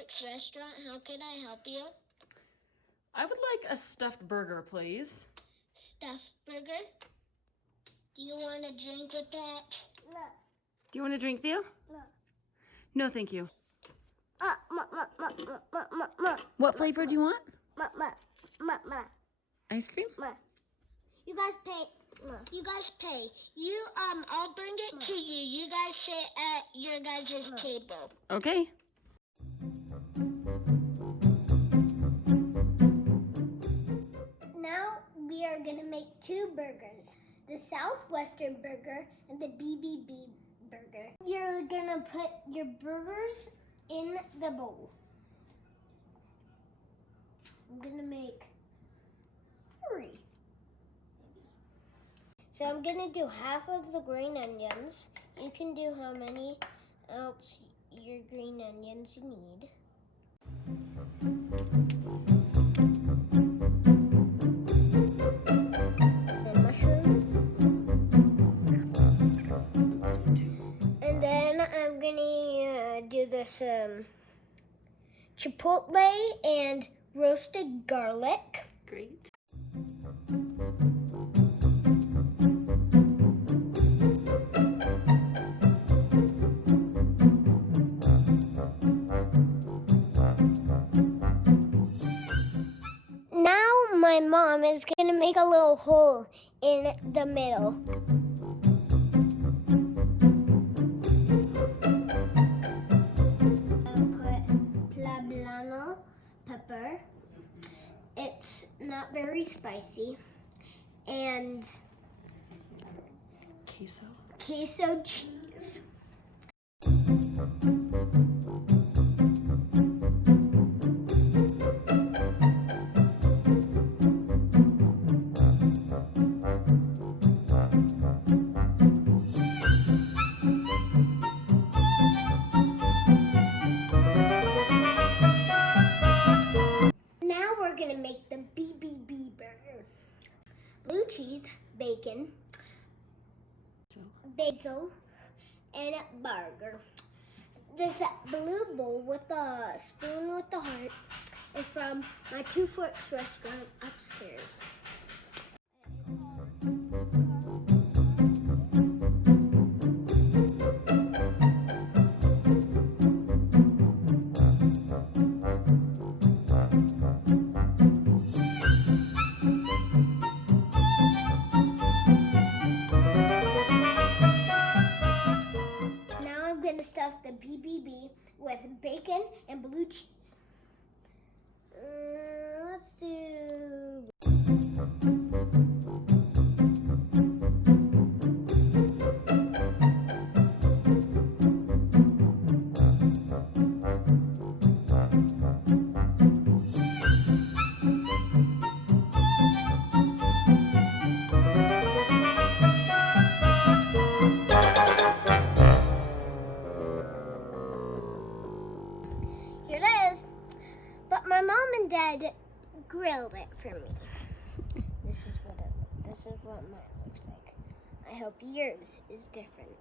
Forks Restaurant. How can I help you? I would like a stuffed burger, please. Stuffed burger? Do you want a drink with that? No. Do you want a drink, Theo? No. No, thank you. Ma. What flavor do you want? Ma. Ice cream? Ma. You guys pay. Ma. You guys pay. I'll bring it to you. You guys sit at your guys' table. Okay. Now we are gonna make two burgers. The Southwestern burger and the BBB burger. You're gonna put your burgers in the bowl. I'm gonna make 3. So I'm gonna do half of the green onions. You can do how many else your green onions you need. The mushrooms. And then I'm gonna do this chipotle and roasted garlic. Great. Now my mom is gonna make a little hole in the middle. I'll put poblano pepper. It's not very spicy. And queso cheese. Now we're gonna make the BBB burger. Blue cheese, bacon, basil, and burger. This blue bowl with the spoon with the heart is from my Two Forks Restaurant upstairs. Now I'm going to stuff the BBB with bacon and blue cheese. Let's do... Here it is. But my mom and dad grilled it for me. This is what mine looks like. I hope yours is different.